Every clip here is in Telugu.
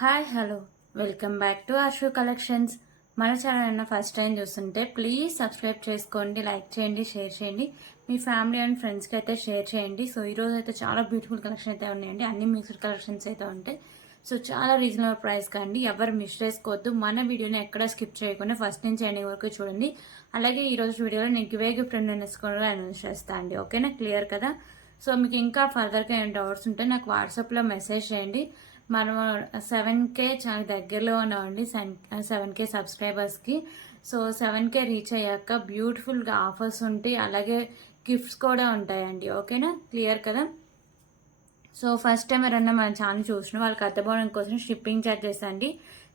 Hi hello welcome back to Ashu collections. మన ఛానల్ ఫస్ట్ టైం చూస్తుంటే ప్లీజ్ సబ్స్క్రైబ్ చేసుకోండి, లైక్ చేయండి, షేర్ చేయండి, మీ ఫ్యామిలీ అండ్ ఫ్రెండ్స్కి అయితే షేర్ చేయండి. సో ఈరోజు అయితే చాలా బ్యూటిఫుల్ కలెక్షన్ అయితే ఉన్నాయండి, అన్ని మిక్స్డ్ కలెక్షన్స్ అయితే ఉంటాయి. సో చాలా రీజనబుల్ ప్రైస్ కండి, ఎవరు మిస్ చేసుకోవద్దు. మన వీడియోని ఎక్కడ స్కిప్ చేయకుండా ఫస్ట్ నుంచి ఎండింగ్ వరకు చూడండి. అలాగే ఈరోజు వీడియోలో నేను గివే గిఫ్ట్ కూడా అనౌన్స్ చేస్తాను అండి. ఓకేనా, క్లియర్ కదా? సో మీకు ఇంకా ఫర్దర్గా ఏమైనా డౌట్స్ ఉంటే నాకు వాట్సాప్లో మెసేజ్ చేయండి. మనం 7K చాలా దగ్గరలో ఉన్నామండి, 7K సబ్స్క్రైబర్స్కి. సో 7K రీచ్ అయ్యాక బ్యూటిఫుల్గా ఆఫర్స్ ఉంటాయి, అలాగే గిఫ్ట్స్ కూడా ఉంటాయండి. ఓకేనా, క్లియర్ కదా? సో ఫస్ట్ టైం ఎవరన్నా మన ఛానల్ చూసిన వాళ్ళకి అర్థమవడం కోసం షిప్పింగ్ ఛార్జెస్ అండి.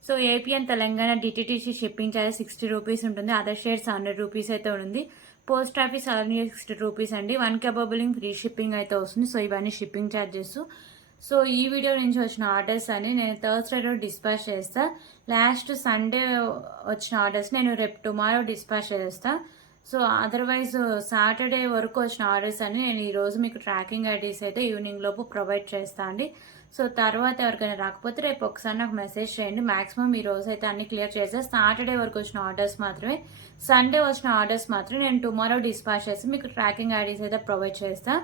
So AP and Telangana DTTC shipping charges 60 rupees ఉంటుంది, అదర్ స్టేట్స్ 100 రూపీస్ అయితే ఉంది. పోస్ట్ ఆఫీస్ 60 రూపీస్ అండి. 1K బబులింగ్ ఫ్రీ షిప్పింగ్ అయితే వస్తుంది. సో ఇవన్నీ షిప్పింగ్ ఛార్జెస్. సో ఈ వీడియో నుంచి వచ్చిన ఆర్డర్స్ అని నేను థర్స్డే రోజు డిస్పాచ్ చేస్తా. లాస్ట్ సండే వచ్చిన ఆర్డర్స్ నేను రేపు టుమారో డిస్పాచ్ చేస్తా. సో అదర్వైజ్ సాటర్డే వరకు వచ్చిన ఆర్డర్స్ అని నేను ఈరోజు మీకు ట్రాకింగ్ ఐడీస్ అయితే ఈవినింగ్ లోపు ప్రొవైడ్ చేస్తా అండి. సో తర్వాత ఎవరికైనా రాకపోతే రేపు ఒకసారి నాకు మెసేజ్ చేయండి. మాక్సిమం ఈ రోజు అయితే అన్ని క్లియర్ చేస్తా. సాటర్డే వరకు వచ్చిన ఆర్డర్స్ మాత్రమే, సండే వచ్చిన ఆర్డర్స్ మాత్రమే నేను టుమారో డిస్పాచ్ చేసి మీకు ట్రాకింగ్ ఐడీస్ అయితే ప్రొవైడ్ చేస్తా.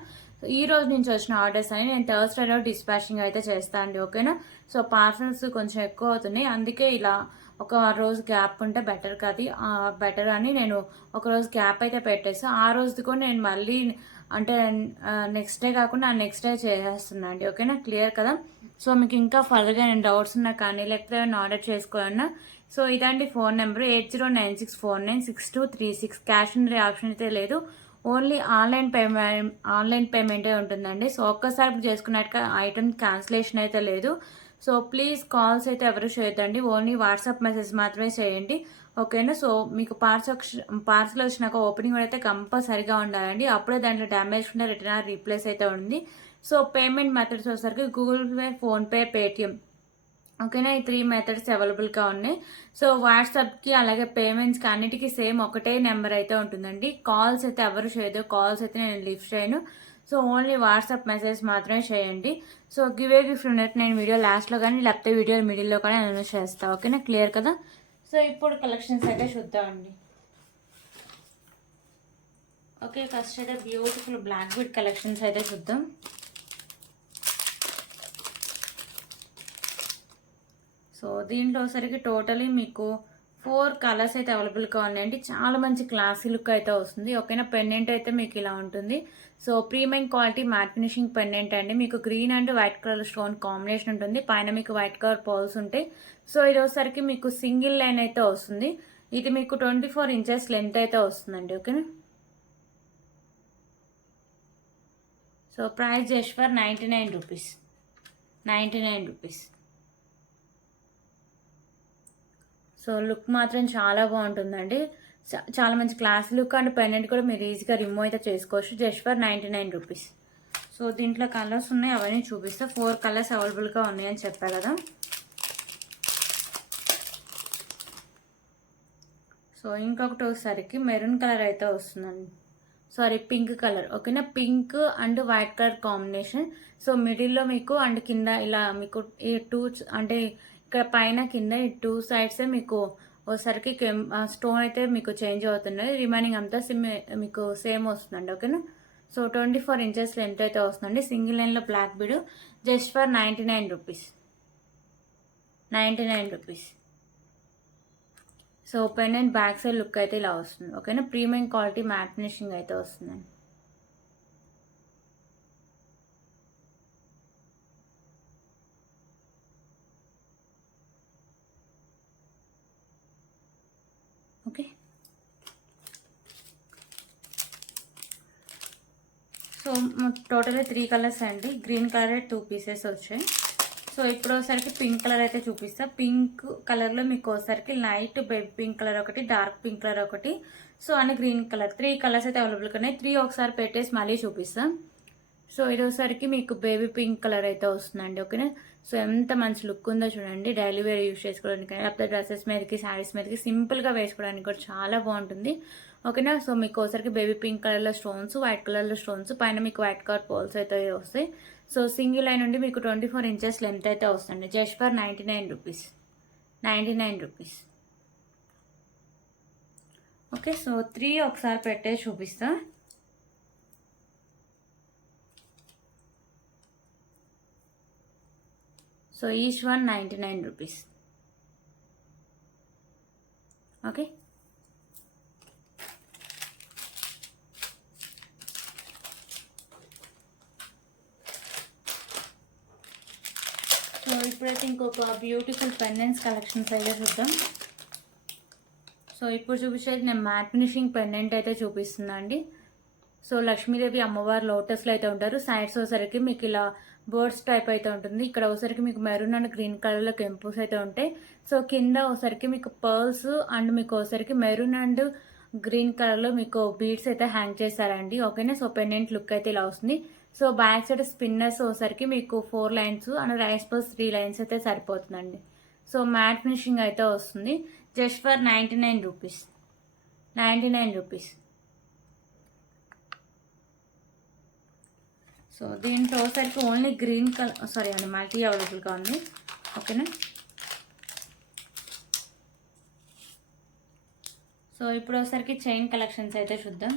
ఈ రోజు నుంచి వచ్చిన ఆర్డర్స్ అని నేను థర్స్డే రోజు డిస్పాచింగ్ అయితే చేస్తాను అండి. ఓకేనా? సో పార్సల్స్ కొంచెం ఎక్కువ అవుతున్నాయి, అందుకే ఇలా ఒక రోజు గ్యాప్ ఉంటే బెటర్ కాదు, బెటర్ అని నేను ఒక రోజు గ్యాప్ అయితే పెట్టేస్తాను. ఆ రోజుది కూడా నేను మళ్ళీ అంటే నెక్స్ట్ డే కాకుండా నెక్స్ట్ డే చేసేస్తున్నాను అండి. ఓకేనా, క్లియర్ కదా? సో మీకు ఇంకా ఫర్దర్గా నేను డౌట్స్ ఉన్నా కానీ లేకపోతే ఆర్డర్ చేసుకోవాలన్నా సో ఇదండి phone number 8096496236. Cash on delivery option అయితే లేదు, ఓన్లీ ఆన్లైన్ పేమెంటే ఉంటుందండి. సో ఒక్కసారి చేసుకున్నట్టుగా ఐటమ్ క్యాన్సిలేషన్ అయితే లేదు. సో ప్లీజ్ కాల్స్ అయితే ఎవరు చేయొద్దండి, ఓన్లీ వాట్సాప్ మెసేజ్ మాత్రమే చేయండి. ఓకేనా? సో మీకు పార్సల్ వచ్చినాక ఓపెనింగ్ అయితే కంపల్సరిగా ఉండాలండి, అప్పుడే దాంట్లో డ్యామేజ్ ఉంటే రిటర్న్ రీప్లేస్ అయితే ఉంది. సో పేమెంట్ మెథడ్స్ వచ్చేసరికి గూగుల్ పే, ఫోన్పే, పేటిఎం. ఓకేనా, ఈ 3 మెథడ్స్ అవైలబుల్గా ఉన్నాయి. సో వాట్సాప్కి అలాగే పేమెంట్స్కి అన్నిటికీ సేమ్ ఒకటే నెంబర్ అయితే ఉంటుందండి. కాల్స్ అయితే ఎవరు చేయదు, కాల్స్ అయితే నేను లిఫ్ట్ చేయను. సో ఓన్లీ వాట్సాప్ మెసేజ్ మాత్రమే చేయండి. సో గివే గిఫ్ట్ ఉన్నట్టు నేను వీడియో లాస్ట్లో కానీ లేకపోతే వీడియో మిడిల్లో కానీ అనౌన్స్ చేస్తాను. ఓకేనా, క్లియర్ కదా? సో ఇప్పుడు కలెక్షన్స్ అయితే చూద్దామండి. ఓకే, ఫస్ట్ అయితే బ్యూటిఫుల్ బ్లాక్ బీడ్ కలెక్షన్స్ అయితే చూద్దాం. సో దీంట్లో సరికి టోటలీ మీకు 4 కలర్స్ అయితే అవైలబుల్గా ఉన్నాయండి. చాలా మంచి క్లాసీ లుక్ అయితే వస్తుంది. ఓకేనా, పెండెంట్ అయితే మీకు ఇలా ఉంటుంది. So premium quality matte finishing pendant అండి. మీకు green and white colour stone combination ఉంటుంది, పైన మీకు వైట్ కలర్ పర్ల్స్ ఉంటాయి. సో ఇది వచ్చేసరికి మీకు సింగిల్ లైన్ అయితే వస్తుంది. ఇది మీకు 24 ఇంచెస్ లెంత్ అయితే వస్తుందండి. ఓకేనా, so price just for 99 rupees. 99 rupees. So look మాత్రం చాలా బాగుంటుందండి, చాలా మంచి క్లాస్ లుక్ అండ్ పెండెంట్ కూడా మీరు ఈజీగా రిమూవ్ అయితే చేసుకోవచ్చు, జస్ట్ ఫర్ 99 రూపీస్. సో దీంట్లో కలర్స్ ఉన్నాయి, అవన్నీ చూపిస్తా. 4 కలర్స్ అవైలబుల్గా ఉన్నాయని చెప్పా కదా. సో ఇంకొకటి వచ్చేసరికి మెరూన్ కలర్ అయితే వస్తుందండి, సారీ పింక్ కలర్. ఓకేనా, pink and white colour combination. So మిడిల్లో మీకు అండ్ కింద ఇలా మీకు ఈ 2 అంటే ఇక్కడ పైన కింద ఈ 2 సైడ్స్ మీకు ఒకసారికి స్టోన్ అయితే మీకు చేంజ్ అవుతుంది, రిమైనింగ్ అంతా మీకు సేమ్ వస్తుందండి. ఓకేనా, సో 24 ఇంచెస్ లెంత్ అయితే వస్తుందండి. సింగిల్ లైన్లో black bead, just for 99 rupees. 99 rupees. So pendant back side look అయితే ఇలా వస్తుంది. ఓకేనా, ప్రీమియం క్వాలిటీ మ్యాట్ ఫినిషింగ్ అయితే వస్తుందండి. ఓకే, సో టోటల్గా 3 కలర్స్ అండి. గ్రీన్ కలర్ 2 పీసెస్ వచ్చాయి. సో ఇప్పుడు ఒకసారికి పింక్ కలర్ అయితే చూపిస్తా. పింక్ కలర్లో మీకు ఒకసారికి లైట్ బేబీ పింక్ కలర్ ఒకటి, డార్క్ పింక్ కలర్ ఒకటి, సో అని గ్రీన్ కలర్ 3 కలర్స్ అయితే అవైలబుల్గా ఉన్నాయి. 3 ఒకసారి పెట్టేసి మళ్ళీ చూపిస్తాం. సో ఇది ఒకసారికి మీకు బేబీ పింక్ కలర్ అయితే వస్తుందండి. ఓకేనా, సో ఎంత మంచి లుక్ ఉందో చూడండి. డైలీ వేర్ యూస్ చేసుకోవడానికి లేకపోతే డ్రెస్సెస్ మీదకి, శారీస్ మీదకి సింపుల్గా వేసుకోవడానికి కూడా చాలా బాగుంటుంది. ఓకేనా, సో మీకు ఒకసారికి బేబీ పింక్ కలర్లో స్టోన్స్, వైట్ కలర్లో స్టోన్స్, పైన మీకు వైట్ కలర్ పోల్స్ అయితే వస్తాయి. సో సింగిల్ లైన్ నుండి మీకు 24 ఇంచెస్ లెంత్ అయితే వస్తుంది. Just for 99 rupees. 99 rupees. Okay, so 3 ఒకసారి పెట్టే చూపిస్తా. So each one 99 rupees. Okay, so ఇప్పుడైతే ఇంకొక బ్యూటిఫుల్ పెండెంట్స్ కలెక్షన్స్ అయితే చూద్దాం. సో ఇప్పుడు చూపించేది నేను మ్యాట్ ఫినిషింగ్ పెండెంట్ అయితే చూపిస్తున్నా అండి. సో లక్ష్మీదేవి అమ్మవారు లోటస్లో అయితే ఉంటారు. సైడ్స్ వచ్చరికి మీకు ఇలా బర్డ్స్ టైప్ అయితే ఉంటుంది. ఇక్కడ ఒకసారికి మీకు మెరూన్ అండ్ గ్రీన్ కలర్లో కెంపుస్ అయితే ఉంటాయి. సో కింద ఒకసారికి మీకు పర్ల్స్ అండ్ మీకు ఒకసారికి మెరూన్ అండ్ గ్రీన్ కలర్లో మీకు బీడ్స్ అయితే హ్యాంగ్ చేశారండి. ఓకేనా, సో పెండెంట్ లుక్ అయితే ఇలా వస్తుంది. సో బ్యాక్ సైడ్ స్పిన్నర్స్ ఒకసారికి మీకు 4 lines and rice purse 3 lines అయితే సరిపోతుందండి. సో మ్యాట్ ఫినిషింగ్ అయితే వస్తుంది. Just for 99 rupees. 99 rupees. So దీంట్లో ఒకసారికి ఓన్లీ గ్రీన్ కలర్ సారీ అండి మల్టీ అవైలబుల్గా ఉంది. ఓకేనా, సో ఇప్పుడు ఒకసారికి చైన్ కలెక్షన్స్ అయితే చూద్దాం.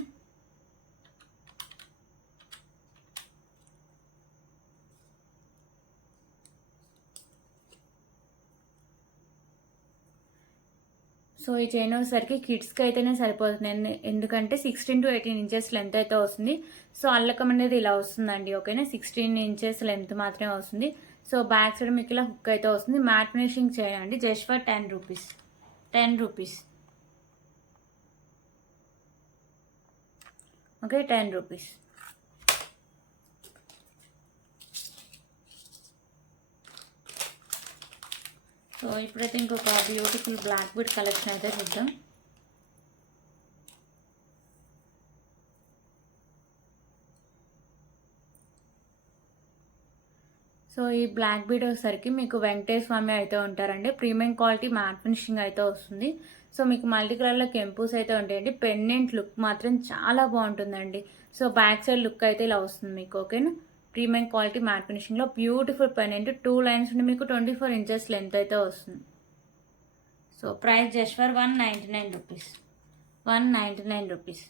సో ఈ చైన్ వచ్చేసరికి కిడ్స్కి అయితేనే సరిపోతుంది, ఎందుకంటే 16 to 18 ఇంచెస్ లెంత్ అయితే వస్తుంది. సో అల్లకం అనేది ఇలా వస్తుందండి. ఓకేనా, 16 ఇంచెస్ లెంత్ మాత్రమే వస్తుంది. సో బ్యాక్ సైడ్ మీకు ఇలా హుక్ అయితే వస్తుంది. మ్యాట్ ఫినిషింగ్ చేయండి. Just for 10 rupees. 10 rupees. Okay, 10 rupees. So ఇప్పుడైతే ఇంకొక బ్యూటిఫుల్ బ్లాక్ బీడ్ కలెక్షన్ అయితే చూద్దాం. సో ఈ బ్లాక్ బీడ్ వచ్చేసరికి మీకు వెంకటేశ్వర స్వామి అయితే ఉంటారండి. ప్రీమియం క్వాలిటీ మ్యాట్ ఫినిషింగ్ అయితే వస్తుంది. సో మీకు మల్టీ కలర్లో కెంపూస్ అయితే ఉంటాయండి. పెండెంట్ లుక్ మాత్రం చాలా బాగుంటుందండి. సో బ్యాక్ సైడ్ లుక్ అయితే ఇలా వస్తుంది మీకు. ఓకేనా, ప్రీమియం క్వాలిటీ మ్యాట్ ఫినిషింగ్లో బ్యూటిఫుల్ పెండెంట్ 2 లైన్స్ నుండి మీకు 24 ఇంచెస్ లెంత్ అయితే వస్తుంది. So price just for 199 rupees. 199 rupees.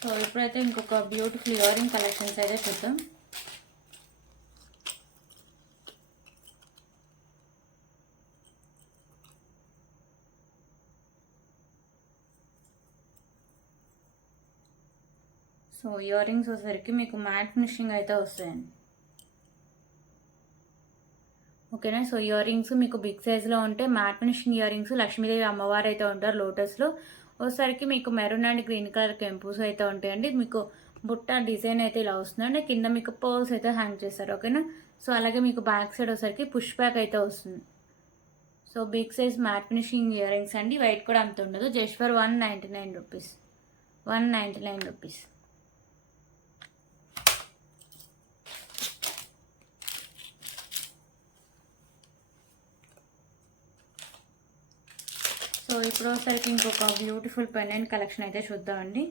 So ఇప్పుడైతే ఇంకొక బ్యూటిఫుల్ ఇయరింగ్ కలెక్షన్స్ అయితే చూద్దాం. సో ఇయర్ రింగ్స్ వచ్చేసరికి మీకు మ్యాట్ ఫినిషింగ్ అయితే వస్తాయండి. ఓకేనా, సో ఇయర్ రింగ్స్ మీకు బిగ్ సైజ్లో ఉంటే mat finishing ear rings Lakshmidevi అమ్మవారు అయితే ఉంటారు లోటస్లో. ఒకసారికి మీకు మెరూన్ అండ్ గ్రీన్ కలర్ కెంపూస్ అయితే ఉంటాయండి. మీకు బుట్ట డిజైన్ అయితే ఇలా వస్తుందండి. కింద మీకు పర్ల్స్ అయితే హ్యాంగ్ చేస్తారు. ఓకేనా, సో అలాగే మీకు బ్యాక్ సైడ్ వచ్చేసరికి పుష్ బ్యాక్ అయితే వస్తుంది. So big size matte finishing earrings అండి. వైట్ కూడా అంత ఉండదు. Just for 199 rupees. 199 rupees. So ఇప్పుడు ఒకసారికి ఇంకొక బ్యూటిఫుల్ పెండెంట్ కలెక్షన్ అయితే చూద్దామండి.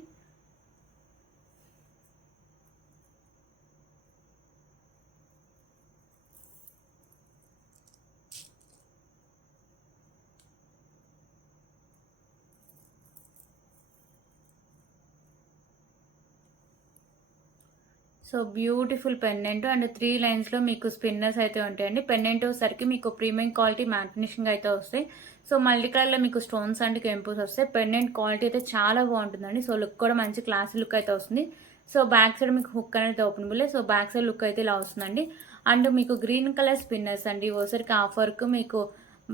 సో బ్యూటిఫుల్ పెండెంట్ అండ్ 3 లైన్స్లో మీకు స్పిన్నర్స్ అయితే ఉంటాయండి. పెండెంట్ వచ్చేసరికి మీకు ప్రీమియం క్వాలిటీ మ్యాట్ ఫినిషింగ్ అయితే వస్తాయి. సో మల్టీ కలర్లో మీకు స్టోన్స్ అండ్ కెంపుస్ వస్తాయి. పెండెంట్ క్వాలిటీ అయితే చాలా బాగుంటుందండి. సో లుక్ కూడా మంచి క్లాసీ లుక్ అయితే వస్తుంది. సో బ్యాక్ సైడ్ మీకు హుక్ అనేది openable. So back side look అయితే ఇలా వస్తుందండి. అండ్ మీకు గ్రీన్ కలర్ స్పిన్నర్స్ అండి. ఒకసారికి హాఫ్ వర్క్ మీకు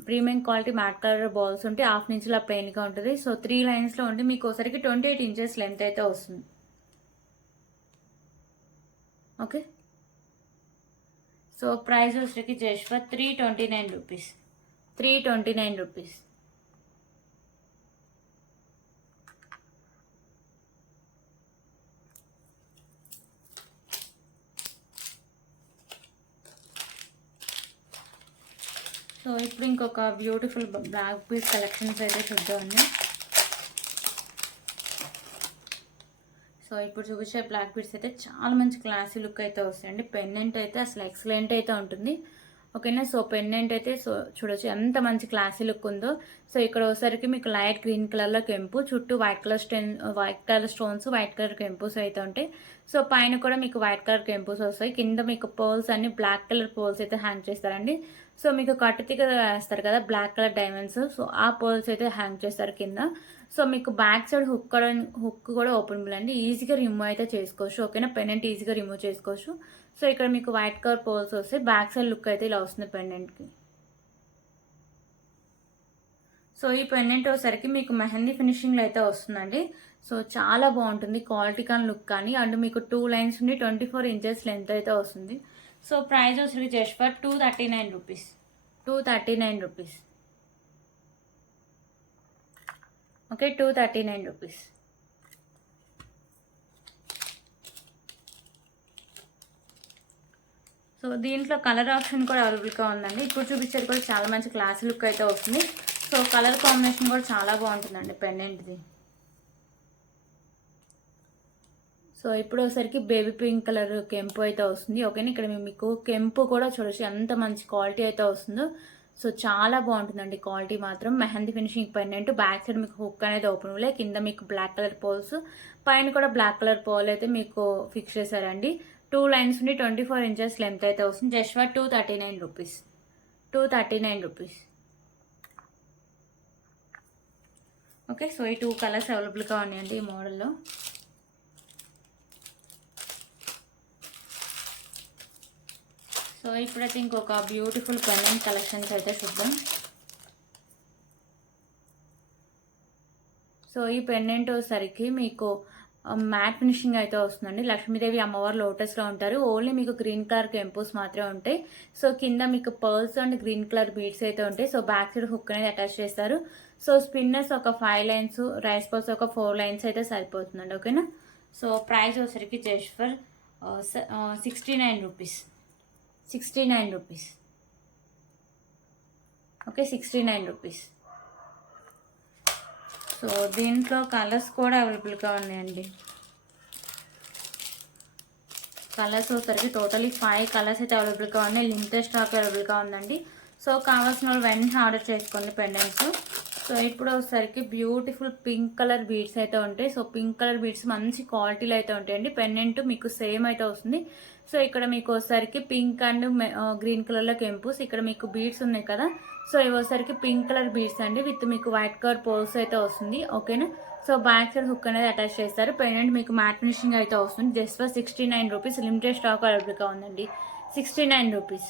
premium quality mat colour balls ఉంటే హాఫ్ ఇంచ్ ఇలా ప్లెయిన్గా ఉంటుంది. సో 3 లైన్స్లో ఉండి మీకు ఒకసారికి 28 ఇంచెస్ లెంత్ అయితే వస్తుంది. ఓకే, సో ప్రైస్ వచ్చేసరికి just for 329 rupees. 329 rupees. So ఇప్పుడు ఇంకొక బ్యూటిఫుల్ బ్లాక్ బీడ్ కలెక్షన్స్ అయితే చూద్దామండి. సో ఇప్పుడు చూపించే బ్లాక్ బీడ్స్ అయితే చాలా మంచి క్లాసీ లుక్ అయితే వస్తాయండి. పెండెంట్ అయితే అసలు ఎక్సలెంట్ అయితే ఉంటుంది. ఓకేనా. సో పెండెంట్ అయితే సో చూడొచ్చు ఎంత మంచి క్లాసీ లుక్ ఉందో. సో ఇక్కడ వచ్చేసరికి మీకు లైట్ గ్రీన్ కలర్లో కెంపు, చుట్టూ white colour stones, white colour కెంపుస్ అయితే ఉంటాయి. సో పైన కూడా మీకు వైట్ కలర్ కెంపుస్ వస్తాయి. కింద మీకు పర్ల్స్ అన్ని బ్లాక్ కలర్ పర్ల్స్ అయితే హ్యాంగ్ చేస్తారండి. సో మీకు కట్టుతీగ వేస్తారు కదా బ్లాక్ కలర్ డైమండ్స్, సో ఆ పర్ల్స్ అయితే హ్యాంగ్ చేస్తారు కింద. సో మీకు బ్యాక్ సైడ్ హుక్ కూడా ఓపెనబుల్ అండి, ఈజీగా రిమూవ్ అయితే చేసుకోవచ్చు. ఓకేనా. పెండెంట్ ఈజీగా రిమూవ్ చేసుకోవచ్చు. సో ఇక్కడ మీకు వైట్ కలర్ పర్ల్స్ వస్తాయి. బ్యాక్ సైడ్ లుక్ అయితే ఇలా వస్తుంది పెండెంట్కి. సో ఈ పెండెంట్ వచ్చేసరికి మీకు మెహందీ ఫినిషింగ్లో అయితే వస్తుందండి. సో చాలా బాగుంటుంది క్వాలిటీ కానీ లుక్ కానీ. అండ్ మీకు 2 లైన్స్ నుండి 24 ఇంచెస్ లెంత్ అయితే వస్తుంది. సో ప్రైస్ వచ్చేసరికి just for 239 rupees. 239 rupees. Okay, 239 rupees. So దీంట్లో కలర్ ఆప్షన్ కూడా అవైలబుల్గా ఉందండి. ఇప్పుడు చూపించేది కూడా చాలా మంచి క్లాసీ లుక్ అయితే వస్తుంది. సో కలర్ కాంబినేషన్ కూడా చాలా బాగుంటుందండి పెండెంట్ది. సో ఇప్పుడు ఒకసారికి బేబీ పింక్ కలర్ కెంపు అయితే వస్తుంది. ఓకేనా. ఇక్కడ మీకు కెంపు కూడా చూడొచ్చు ఎంత మంచి క్వాలిటీ అయితే వస్తుందో. సో చాలా బాగుంటుందండి క్వాలిటీ మాత్రం. Mehndi finishing pendant, back side మీకు హుక్ అనేది ఓపెన్ లే, కింద మీకు బ్లాక్ కలర్ పోల్స్, పైన కూడా బ్లాక్ కలర్ పోల్ అయితే మీకు ఫిక్స్ చేశారండి. 2 లైన్స్ నుండి 24 ఇంచెస్ లెంత్ అయితే వస్తుంది. Just for 239 rupees. 239 rupees. Okay. So ఈ 2 కలర్స్ అవైలబుల్గా ఉన్నాయండి ఈ మోడల్లో. సో ఇప్పుడైతే ఇంకొక బ్యూటిఫుల్ పెండెంట్ కలెక్షన్స్ అయితే చూద్దాం. సో ఈ పెండెంట్ వచ్చేసరికి మీకు మ్యాట్ ఫినిషింగ్ అయితే వస్తుందండి. లక్ష్మీదేవి అమ్మవారు లోటస్లో ఉంటారు. ఓన్లీ మీకు గ్రీన్ కలర్ కెంపుస్ మాత్రమే ఉంటాయి. సో కింద మీకు pearls and green colour beads అయితే ఉంటాయి. సో బ్యాక్ సైడ్ హుక్ అనేది అటాచ్ చేస్తారు. సో స్పిన్నర్స్ ఒక 5 లైన్స్, రైస్ పర్ల్స్ ఒక 4 లైన్స్ అయితే సరిపోతుందండి. ఓకేనా. సో ప్రైస్ వచ్చేసరికి just for 69 rupees. 69 rupees. Okay, 69 rupees. So దీంట్లో కలర్స్ కూడా అవైలబుల్గా ఉన్నాయండి. కలర్స్ వచ్చేసరికి టోటలీ 5 కలర్స్ అయితే అవైలబుల్గా ఉన్నాయి. లిమిటెడ్ స్టాక్ అవైలబుల్గా ఉందండి. సో కావాల్సిన వాళ్ళు వెంటనే ఆర్డర్ చేసుకోండి పెండెంట్స్. సో ఇప్పుడు వచ్చేసరికి బ్యూటిఫుల్ పింక్ కలర్ బీడ్స్ అయితే ఉంటాయి. సో పింక్ కలర్ బీడ్స్ మంచి క్వాలిటీలో అయితే ఉంటాయండి. పెండెంట్ మీకు సేమ్ అయితే వస్తుంది. సో ఇక్కడ మీకు వచ్చేసరికి పింక్ అండ్ గ్రీన్ కలర్లో కెంపుస్, ఇక్కడ మీకు బీడ్స్ ఉన్నాయి కదా. సో ఇవి వచ్చేసరికి పింక్ కలర్ బీడ్స్ అండి, విత్ మీకు వైట్ కలర్ పోల్స్ అయితే వస్తుంది. ఓకేనా. సో బ్యాక్ సైడ్ హుక్ అనేది అటాచ్ చేస్తారు. పెండెంట్ మీకు మ్యాట్ ఫినిషింగ్ అయితే వస్తుంది. Just for 69 rupees. Limited stock అవైలబుల్గా ఉందండి. 69 రూపీస్.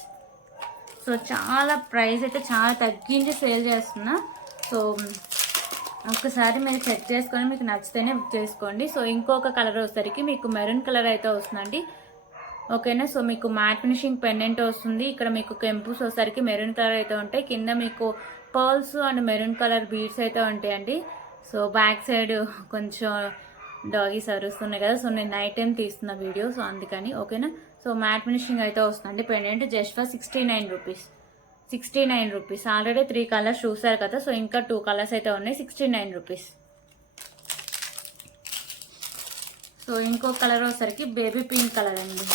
సో చాలా ప్రైస్ అయితే చాలా తగ్గించి సేల్ చేస్తున్నా. సో ఒక్కసారి మీరు చెక్ చేసుకొని మీకు నచ్చితేనే బుక్ చేసుకోండి. సో ఇంకొక కలర్ వచ్చేసరికి మీకు మెరూన్ కలర్ అయితే వస్తుందండి. ఓకేనా. సో మీకు మ్యాట్ ఫినిషింగ్ పెండెంట్ వస్తుంది. ఇక్కడ మీకు కెంపుస్ వచ్చేసరికి మెరూన్ కలర్ అయితే ఉంటాయి. కింద మీకు pearls and maroon colour beads అయితే ఉంటాయండి. సో బ్యాక్ సైడ్ కొంచెం డాగీస్ అరుస్తున్నాయి కదా. సో నేను నైట్ టైం తీస్తున్న వీడియో, సో అందుకని. ఓకేనా. సో మ్యాట్ ఫినిషింగ్ అయితే వస్తుందండి pendant. Just for 69 rupees. 69 rupees. Already 3 colours చూసారు కదా. సో ఇంకా 2 కలర్స్ అయితే ఉన్నాయి. 69 రూపీస్. సో ఇంకో కలర్ వచ్చేసరికి బేబీ పింక్ కలర్ అండి.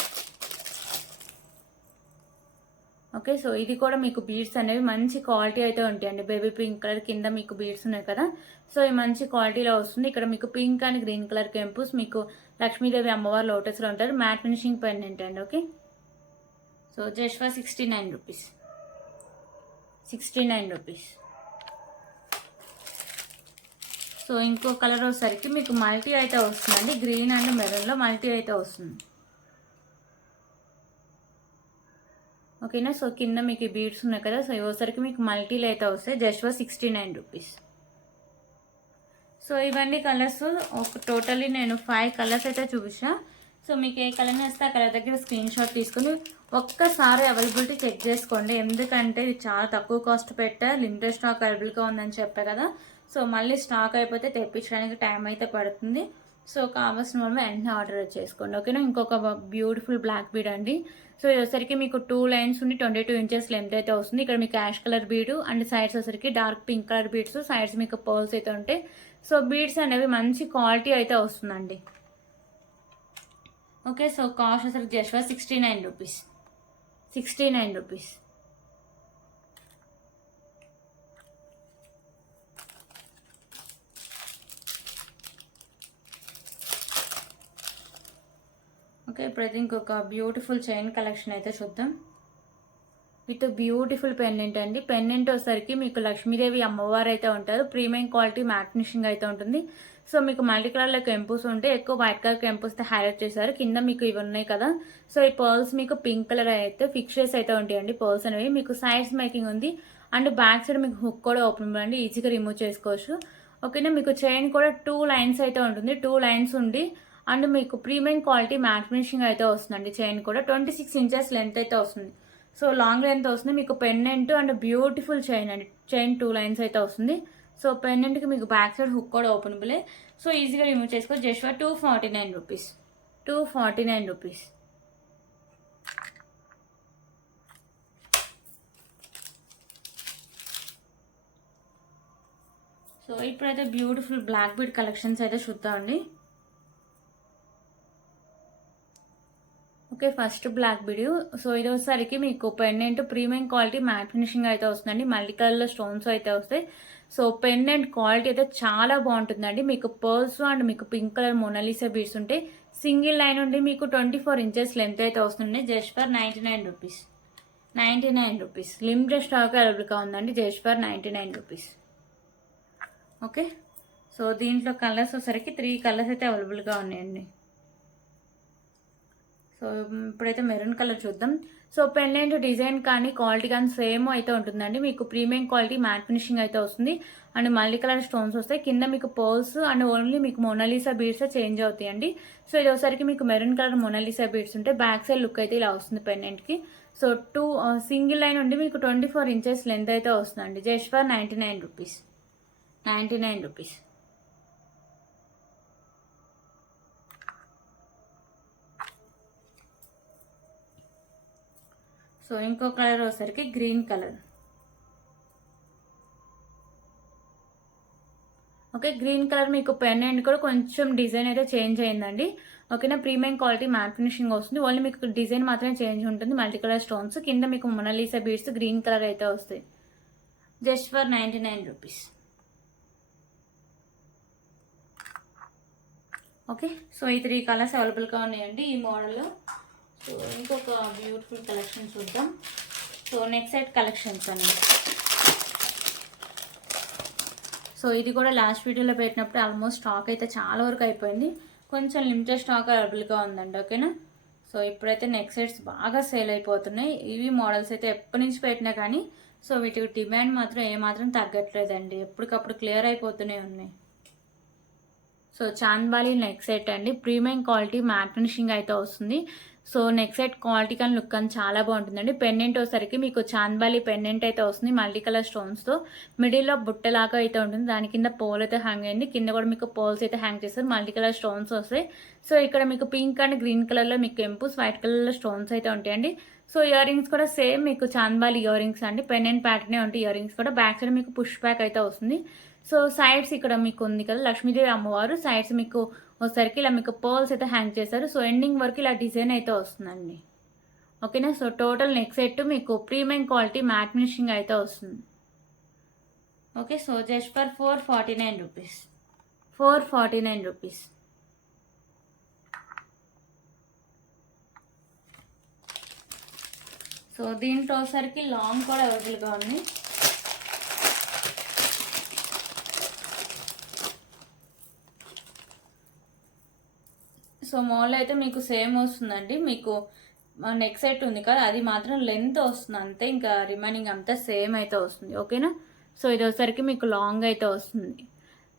ఓకే. సో ఇది కూడా మీకు బీడ్స్ అనేవి మంచి క్వాలిటీ అయితే ఉంటాయండి. బేబీ పింక్ కలర్ కింద మీకు బీడ్స్ ఉన్నాయి కదా. సో ఈ మంచి క్వాలిటీలో వస్తుంది. ఇక్కడ మీకు పింక్ అండ్ గ్రీన్ కలర్ కెంపుస్, మీకు లక్ష్మీదేవి అమ్మవారు లోటస్లో ఉంటారు. మ్యాట్ ఫినిషింగ్ పెండెంట్ అండి. Okay. So just for 69 rupees. 69 rupees. So ఇంకో కలర్ వచ్చేసరికి మీకు మల్టీ అయితే వస్తుందండి. గ్రీన్ అండ్ మెరూన్లో మల్టీ అయితే వస్తుంది. ఓకేనా. సో కింద మీకు బీడ్స్ ఉన్నాయి కదా. సో ఇవసరికి మీకు మల్టీలు అయితే వస్తాయి. Just for 69 rupees. సో ఇవన్నీ కలర్స్ ఒక టోటలీ నేను 5 కలర్స్ అయితే చూపించా. సో మీకు ఏ కలర్ వస్తే ఆ కలర్ దగ్గర స్క్రీన్ షాట్ తీసుకుని ఒక్కసారి అవైలబిలిటీ చెక్ చేసుకోండి. ఎందుకంటే ఇది చాలా తక్కువ కాస్ట్ పెట్టా, లిమిటెడ్ స్టాక్ అవైలబుల్గా ఉందని చెప్పా కదా. సో మళ్ళీ స్టాక్ అయిపోతే తెప్పించడానికి టైం అయితే పడుతుంది. సో కావాల్సిన వాళ్ళు వెంటనే ఆర్డర్ చేసుకోండి, ఓకేనా. ఇంకొక బ్యూటిఫుల్ బ్లాక్ బీడ్ అండి. సో ఇది వచ్చరికి మీకు 2 లైన్స్ ఉండి 22 ఇంచెస్ లెంత్ అయితే వస్తుంది. ఇక్కడ మీకు యాష్ కలర్ బీడు అండ్ సైడ్స్ వచ్చరికి dark pink colour beads, sides మీకు పర్ల్స్ అయితే ఉంటాయి. సో బీడ్స్ అనేవి మంచి క్వాలిటీ అయితే వస్తుందండి, ఓకే. సో కాస్ట్ వచ్చరికి జస్ట్ 69 రూపీస్, 69 రూపీస్. ఓకే, ఇప్పుడైతే ఇంకొక బ్యూటిఫుల్ చైన్ కలెక్షన్ అయితే చూద్దాం. విత్ బ్యూటిఫుల్ పెండెంట్ అండి. పెండెంట్ వచ్చేసరికి మీకు లక్ష్మీదేవి అమ్మవారు అయితే ఉంటారు. ప్రీమియం క్వాలిటీ మ్యాట్ ఫినిషింగ్ అయితే ఉంటుంది. సో మీకు మల్టీ కలర్లో కెంపుస్ ఉంటే ఎక్కువ వైట్ కలర్ కెంపుస్ హైలైట్ చేశారు. కింద మీకు ఇవి ఉన్నాయి కదా, సో ఈ పర్ల్స్ మీకు పింక్ కలర్ అయితే ఫిక్చర్స్ అయితే ఉంటాయండి. పర్ల్స్ అనేవి మీకు సైడ్స్ మేకింగ్ ఉంది అండ్ బ్యాక్ సైడ్ మీకు హుక్ కూడా ఓపెన్ అండి, ఈజీగా రిమూవ్ చేసుకోవచ్చు, ఓకేనా. మీకు చైన్ కూడా 2 లైన్స్ అయితే ఉంటుంది, 2 లైన్స్ ఉండి అండ్ మీకు ప్రీమియం క్వాలిటీ మ్యాట్ ఫినిషింగ్ అయితే వస్తుందండి. చైన్ కూడా 26 ఇంచెస్ లెంత్ అయితే వస్తుంది. సో లాంగ్ లెంత్ వస్తుంది. మీకు పెండెంట్ అండ్ బ్యూటిఫుల్ చైన్ అండి. చైన్ 2 లైన్స్ అయితే వస్తుంది. సో పెండెంట్కి మీకు బ్యాక్ సైడ్ హుక్ కూడా ఓపెనబులే, సో ఈజీగా రిమూవ్ చేసుకో. Just 249 rupees, 249 rupees. సో ఇప్పుడైతే బ్యూటిఫుల్ బ్లాక్ బీడ్ కలెక్షన్స్ అయితే చూద్దామండి. Okay, first black bead. So ఇది వచ్చేసరికి మీకు pendant premium quality matte finishing అయితే వస్తుందండి. మల్టీ కలర్లో స్టోన్స్ అయితే వస్తాయి. సో పెండెంట్ క్వాలిటీ అయితే చాలా బాగుంటుందండి. మీకు పర్ల్స్ అండ్ మీకు పింక్ కలర్ మొనాలిసా బీడ్స్ ఉంటాయి. సింగిల్ లైన్ ఉండి మీకు 24 ఇంచెస్ లెంత్ అయితే వస్తుంది. Just for 99 rupees, 99 rupees. Limited stock అవైలబుల్గా ఉందండి. Just for 99 rupees, okay. So దీంట్లో కలర్స్ వచ్చేసరికి 3 కలర్స్ అయితే అవైలబుల్గా ఉన్నాయండి. సో ఇప్పుడైతే మెరూన్ కలర్ చూద్దాం. సో పెండెంట్ డిజైన్ కానీ క్వాలిటీ కానీ సేమ్ అయితే ఉంటుందండి. మీకు ప్రీమియం క్వాలిటీ మ్యాట్ ఫినిషింగ్ అయితే వస్తుంది అండ్ మల్టీ కలర్ స్టోన్స్ వస్తాయి. కింద మీకు పర్ల్స్ అండ్ ఓన్లీ మీకు మొనాలిసా బీడ్స్ చేంజ్ అవుతాయండి. సో ఇది ఒకసారికి మీకు మెరూన్ కలర్ మొనాలిసా బీడ్స్ ఉంటాయి. బ్యాక్ సైడ్ లుక్ అయితే ఇలా వస్తుంది పెండెంట్కి. సో సింగిల్ లైన్ ఉండి మీకు 24 ఇంచెస్ లెంత్ అయితే వస్తుందండి. Just for 99 rupees, 99 rupees. So ఇంకో కలర్ వచ్చేసరికి green colour, okay. Green colour మీకు పెండెంట్ కూడా కొంచెం డిజైన్ అయితే చేంజ్ అయిందండి, ఓకేనా. ప్రీమియం క్వాలిటీ మ్యాట్ ఫినిషింగ్ వస్తుంది. ఓన్లీ మీకు డిజైన్ మాత్రమే చేంజ్ ఉంటుంది. మల్టీ కలర్ స్టోన్స్ కింద మీకు మొనాలిసా బీడ్స్ గ్రీన్ కలర్ అయితే వస్తాయి. Just for 99 rupees, okay. So ఈ 3 కలర్స్ అవైలబుల్గా ఉన్నాయండి ఈ మోడల్లో. సో ఇంకొక బ్యూటిఫుల్ కలెక్షన్ చూద్దాం. సో నెక్స్ట్ సెట్ కలెక్షన్స్ అండి. సో ఇది కూడా లాస్ట్ వీడియోలో పెట్టినప్పుడు ఆల్మోస్ట్ స్టాక్ అయితే చాలా వరకు అయిపోయింది. కొంచెం లిమిటెడ్ స్టాక్ అవైలబుల్గా ఉందండి, ఓకేనా. సో ఇప్పుడైతే నెక్స్ట్ సెట్స్ బాగా సేల్ అయిపోతున్నాయి. ఇవి మోడల్స్ అయితే ఎప్పటి నుంచి పెట్టినా కానీ సో వీటికి డిమాండ్ మాత్రం ఏమాత్రం తగ్గట్లేదండి. ఎప్పటికప్పుడు క్లియర్ అయిపోతూనే ఉన్నాయి. సో చాంద్బాలి నెక్ సెట్ అండి. ప్రీమియం క్వాలిటీ మ్యాట్ ఫినిషింగ్ అయితే వస్తుంది. సో నెక్ సెట్ క్వాలిటీ కానీ లుక్ కానీ చాలా బాగుంటుందండి. పెండెంట్ వచ్చేసరికి మీకు చాంద్బాలి పెండెంట్ అయితే వస్తుంది మల్టీ కలర్ స్టోన్స్తో. మిడిల్లో బుట్టలాగా అయితే ఉంటుంది. దాని కింద పోల్ అయితే హ్యాంగ్ అయింది. కింద కూడా మీకు పోల్స్ అయితే హ్యాంగ్ చేస్తారు. మల్టీ కలర్ స్టోన్స్ వస్తాయి. సో ఇక్కడ మీకు పింక్ అండ్ గ్రీన్ కలర్లో మీకు కెంపుస్, వైట్ కలర్లో స్టోన్స్ అయితే ఉంటాయండి. సో ఇయర్ రింగ్స్ కూడా సేమ్ మీకు చాంద్బాలి ఇయర్ రింగ్స్ అండి. పెండెంట్ ప్యాటర్నే ఉంటాయి ఇయర్ రింగ్స్ కూడా. బ్యాక్ సైడ్ మీకు పుష్ బ్యాక్ అయితే వస్తుంది. సో సైడ్స్ ఇక్కడ మీకు ఉంది కదా లక్ష్మీదేవి అమ్మవారు, సైడ్స్ మీకు ఒకసారికి ఇలా మీకు పర్ల్స్ అయితే హ్యాంగ్ చేశారు. సో ఎండింగ్ వరకు ఇలా డిజైన్ అయితే వస్తుందండి, ఓకేనా. సో టోటల్ నెక్ సెట్ మీకు ప్రీమియం క్వాలిటీ మ్యాట్ ఫినిషింగ్ అయితే వస్తుంది, okay. So just for 449 rupees, 449 rupees. So దీంట్లో ఒకసారికి లాంగ్ కూడా అవైలబుల్గా ఉంది. సో మోల్ అయితే మీకు సేమ్ వస్తుందండి. మీకు నెక్ సెట్ ఉంది కదా అది మాత్రం లెంత్ వస్తుంది అంతే, ఇంకా రిమైనింగ్ అంతా సేమ్ అయితే వస్తుంది, ఓకేనా. సో ఇది వచ్చేసరికి మీకు లాంగ్ అయితే వస్తుంది.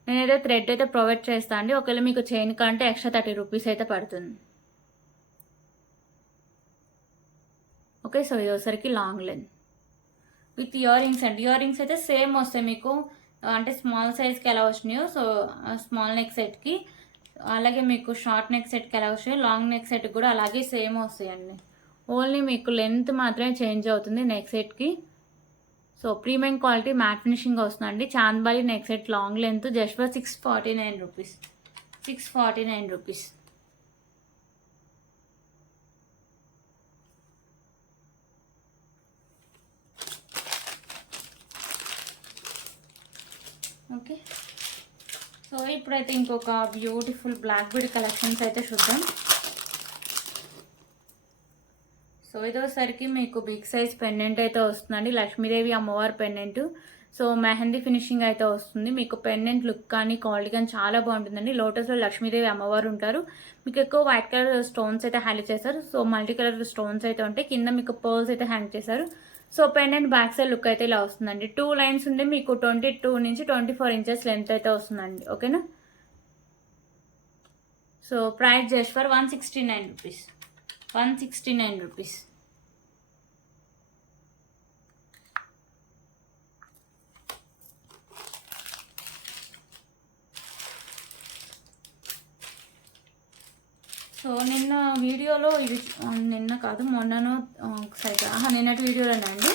నేనైతే థ్రెడ్ అయితే ప్రొవైడ్ చేస్తాను అండి. ఒకవేళ మీకు చైన్ కంటే ఎక్స్ట్రా 30 రూపీస్ అయితే పడుతుంది, ఓకే. సో ఇది వచ్చేసరికి long length with earrings అండి. ఇయర్ రింగ్స్ అయితే సేమ్ వస్తాయి మీకు, అంటే స్మాల్ సైజ్కి ఎలా వచ్చినాయో సో స్మాల్ నెక్ సెట్కి అలాగే మీకు షార్ట్ నెక్ సెట్కి ఎలా వస్తాయి, లాంగ్ నెక్ సెట్ కూడా అలాగే సేమ్ వస్తాయండి. ఓన్లీ మీకు లెంత్ మాత్రమే చేంజ్ అవుతుంది నెక్ సెట్కి. So premium quality matte finishing వస్తుందండి. Chandbali neck set long length just for 649 rupees. 649 rupees. Okay, so ఇప్పుడైతే ఇంకొక బ్యూటిఫుల్ బ్లాక్ బీడ్ కలెక్షన్స్ అయితే చూద్దాం. సో ఇదోసరికి మీకు బిగ్ సైజ్ పెండెంట్ అయితే వస్తుందండి, లక్ష్మీదేవి అమ్మవారి పెండెంట్. సో మెహందీ ఫినిషింగ్ అయితే వస్తుంది. మీకు పెండెంట్ లుక్ కానీ క్వాలిటీ కానీ చాలా బాగుంటుందండి. లోటస్లో లక్ష్మీదేవి అమ్మవారు ఉంటారు. మీకు ఎక్కువ వైట్ కలర్ స్టోన్స్ అయితే హైలైట్ చేశారు. సో మల్టీ కలర్ స్టోన్స్ అయితే ఉంటాయి. కింద మీకు పర్ల్స్ అయితే హ్యాంగ్ చేశారు. So pendant back side look అయితే ఇలా వస్తుందండి. 2 లైన్స్ ఉండి మీకు 22 నుంచి 24 ఇంచెస్ లెంత్ అయితే వస్తుందండి. ఓకేనా. So price just for 169 rupees. 169 rupees. So నిన్న వీడియోలో ఇది నిన్న కాదు మొన్నను నిన్నటి వీడియోలోనండి.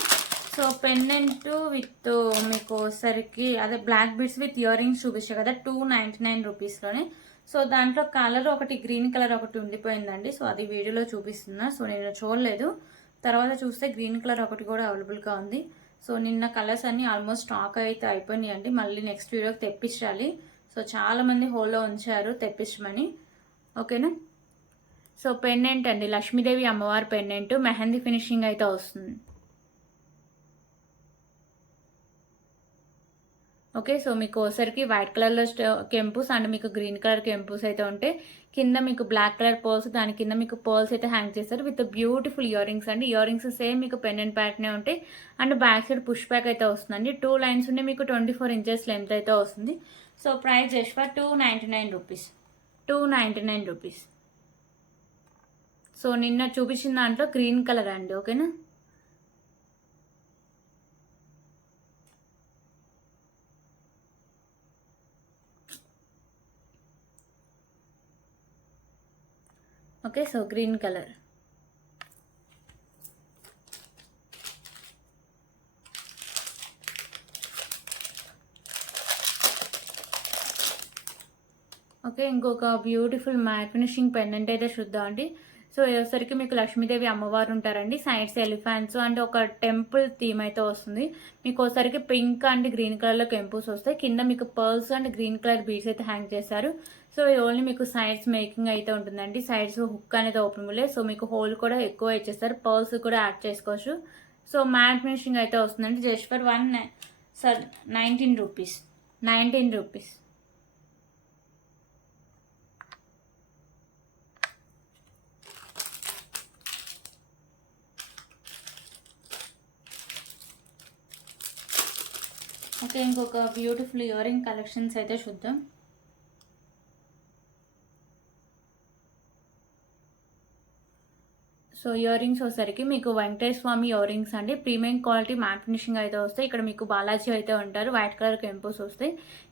సో పెండెంట్ విత్ మీకు సరికి అదే black beads with earrings చూపించా కదా 299 రూపీస్లోనే. సో దాంట్లో కలర్ ఒకటి గ్రీన్ కలర్ ఒకటి ఉండిపోయిందండి. సో అది వీడియోలో చూపిస్తున్నా. సో నేను చూడలేదు, తర్వాత చూస్తే గ్రీన్ కలర్ ఒకటి కూడా అవైలబుల్గా ఉంది. సో నిన్న కలర్స్ అన్నీ ఆల్మోస్ట్ స్టాక్ అయితే అయిపోయినాయి అండి. మళ్ళీ నెక్స్ట్ వీడియోకి తెప్పించాలి. సో చాలామంది హోల్లో ఉంచారు తెప్పించమని. ఓకేనా. సో పెండెంట్ అండి, లక్ష్మీదేవి అమ్మవారి పెండెంట్ మెహందీ ఫినిషింగ్ అయితే వస్తుంది. ఓకే, సో మీకు ఒకసారికి వైట్ కలర్లో కెంపుస్ అండ్ మీకు గ్రీన్ కలర్ కెంపుస్ అయితే ఉంటాయి. కింద మీకు బ్లాక్ కలర్ పర్ల్స్, దాని కింద మీకు పర్ల్స్ అయితే హ్యాంగ్ చేస్తారు విత్ బ్యూటిఫుల్ ఇయర్ రింగ్స్ అండి. ఇయర్ రింగ్స్ సేమ్ మీకు పెండెంట్ ప్యాటర్నే ఉంటాయి. And back side push back అయితే వస్తుందండి. 2 లైన్స్ ఉండి మీకు 24 ఇంచెస్ లెంత్ అయితే వస్తుంది. So price just for 299 rupees. 299 rupees. So నిన్న చూపించిన దాంట్లో గ్రీన్ కలర్ అండి. ఓకేనా. Okay, so green colour. Okay, ఇంకొక బ్యూటిఫుల్ మ్యాట్ ఫినిషింగ్ పెండెంట్ అయితే చూద్దాం అండి. సో వచ్చేసరికి మీకు లక్ష్మీదేవి అమ్మవారు ఉంటారండి. సైడ్స్ ఎలిఫెంట్స్ అండ్ ఒక టెంపుల్ థీమ్ అయితే వస్తుంది. మీకు ఒకసారికి పింక్ అండ్ గ్రీన్ కలర్లో కెంపుస్ వస్తాయి. కింద మీకు pearls and green colour beads అయితే హ్యాంగ్ చేశారు. సో ఇది ఓన్లీ మీకు సైడ్స్ మేకింగ్ అయితే ఉంటుందండి. సైడ్స్ హుక్ అనేది ఓపెన్ లేదు. సో మీకు హోల్ కూడా ఎక్కువ ఇచ్చేస్తారు. పర్ల్స్ కూడా యాడ్ చేసుకోవచ్చు. సో మ్యాట్ ఫినిషింగ్ అయితే వస్తుందండి. Just for 19 rupees. 19 rupees. Okay, ఇంకొక బ్యూటిఫుల్ ఇయర్ రింగ్ కలెక్షన్స్ అయితే చూద్దాం. సో ఇయర్ రింగ్స్ వచ్చేసరికి మీకు వెంకటేశ్వర స్వామి ఇయర్ రింగ్స్ అండి. ప్రీమియం క్వాలిటీ మ్యాట్ ఫినిషింగ్ అయితే వస్తాయి. ఇక్కడ మీకు బాలాజీ అయితే ఉంటారు. వైట్ కలర్ కెంపోస్ వస్తాయి.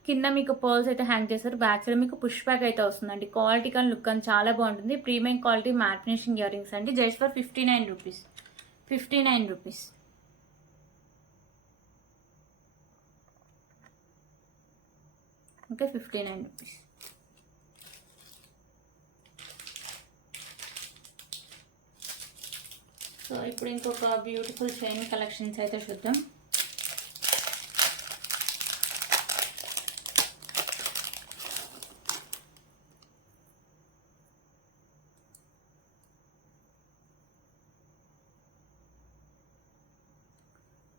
కింద మీకు పర్ల్స్ అయితే హ్యాంగ్ చేస్తారు. బ్యాక్ సైడ్ మీకు పుష్ బ్యాక్ అయితే వస్తుందండి. క్వాలిటీ కానీ లుక్ కానీ చాలా బాగుంటుంది. Premium quality matte finishing earrings అండి. Just for 59 rupees. 59 rupees. Okay, 59 rupees. So ఇప్పుడు ఇంకొక బ్యూటిఫుల్ చైన్ కలెక్షన్స్ అయితే చూద్దాం.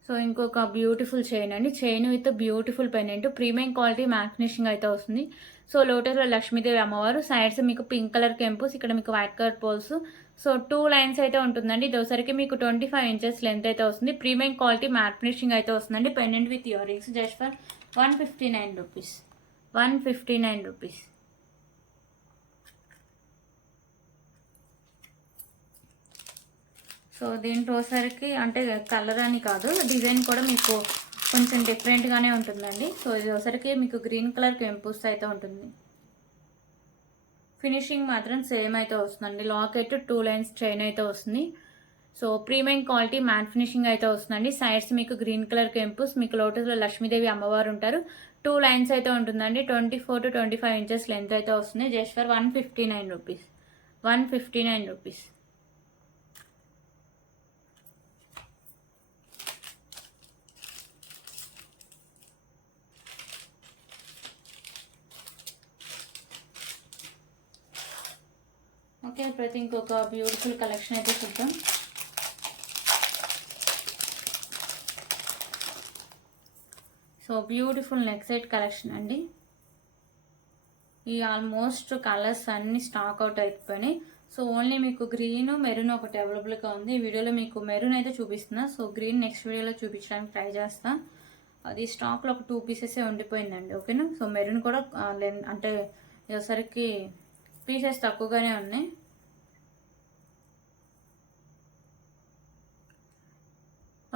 సో ఇంకొక బ్యూటిఫుల్ చైన్ అండి. Chain with beautiful pendant premium quality matte finishing అయితే వస్తుంది. సో లోటస్లో లక్ష్మీదేవి అమ్మవారు, సైడ్స్ మీకు పింక్ కలర్ కెంపుస్, ఇక్కడ మీకు వైట్ కలర్ పోల్స్. సో 2 లైన్స్ అయితే ఉంటుందండి. ఇదోసరికి మీకు 25 ఇంచెస్ లెంత్ అయితే వస్తుంది. ప్రీమియం క్వాలిటీ మ్యాట్ ఫినిషింగ్ అయితే వస్తుందండి. Pendant with ear rings just for 159 rupees. 159 rupees. So దీంట్లో ఒకసారికి అంటే కలర్ అని కాదు, డిజైన్ కూడా మీకు కొంచెం డిఫరెంట్గానే ఉంటుందండి. సో ఇది ఒకసారికి మీకు గ్రీన్ కలర్ కెంపుస్ అయితే ఉంటుంది. ఫినిషింగ్ మాత్రం సేమ్ అయితే వస్తుందండి. లాకెట్ 2 లైన్స్ చైన్ అయితే వస్తుంది. So premium quality matte finishing అయితే వస్తుందండి. సైడ్స్ మీకు గ్రీన్ కలర్ కెంపుస్, మీకు లోటస్లో లక్ష్మీదేవి అమ్మవారు ఉంటారు. 2 లైన్స్ అయితే ఉంటుందండి. 24 to 25 ఇంచెస్ లెంత్ అయితే వస్తుంది. Just for 159 rupees. 159 rupees. Okay, ప్రతి ఇంకొక బ్యూటిఫుల్ కలెక్షన్ అయితే చూద్దాం. So beautiful neck set collection అండి. ఈ ఆల్మోస్ట్ కలర్స్ అన్ని స్టాక్ అవుట్ అయిపోయినాయి. సో ఓన్లీ మీకు గ్రీన్ మెరూన్ ఒకటి అవైలబుల్గా ఉంది. ఈ వీడియోలో మీకు మెరూన్ అయితే చూపిస్తున్నా. సో గ్రీన్ నెక్స్ట్ వీడియోలో చూపించడానికి ట్రై చేస్తా. అది స్టాక్లో ఒక 2 పీసెస్ ఉండిపోయిందండి. ఓకేనా. సో మెరూన్ కూడా అంటే ఒకసారికి పీసెస్ తక్కువగానే ఉన్నాయి.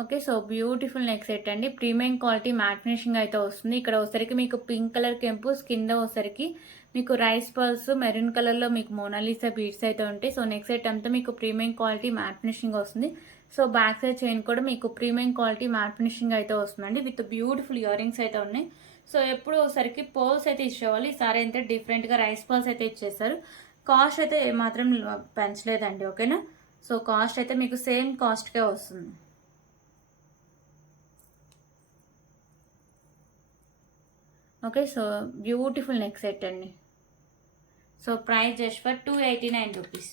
Okay, so beautiful neck set అండి. ప్రీమియం క్వాలిటీ మ్యాట్ ఫినిషింగ్ అయితే వస్తుంది. ఇక్కడ ఒకసారికి మీకు పింక్ కలర్ కెంపుస్, కింద ఒకసారికి మీకు రైస్ పర్ల్స్, మెరూన్ కలర్లో మీకు మోనాలిసా బీడ్స్ అయితే ఉంటాయి. సో నెక్ సెట్ అంతా మీకు ప్రీమియం క్వాలిటీ మ్యాట్ ఫినిషింగ్ వస్తుంది. సో బ్యాక్ సైడ్ చైన్ కూడా మీకు ప్రీమియం క్వాలిటీ మ్యాట్ ఫినిషింగ్ అయితే వస్తుందండి. విత్ బ్యూటిఫుల్ ఇయర్ రింగ్స్ అయితే ఉన్నాయి. సో ఎప్పుడు ఒకసారికి పర్ల్స్ అయితే ఇచ్చేవాళ్ళు. ఈసారి అయితే డిఫరెంట్గా రైస్ పర్ల్స్ అయితే ఇచ్చేస్తారు. కాస్ట్ అయితే ఏమాత్రం పెంచలేదండి. ఓకేనా. సో కాస్ట్ అయితే మీకు సేమ్ కాస్ట్కే వస్తుంది. Okay, so beautiful neck set అండి. So price just for 289 rupees.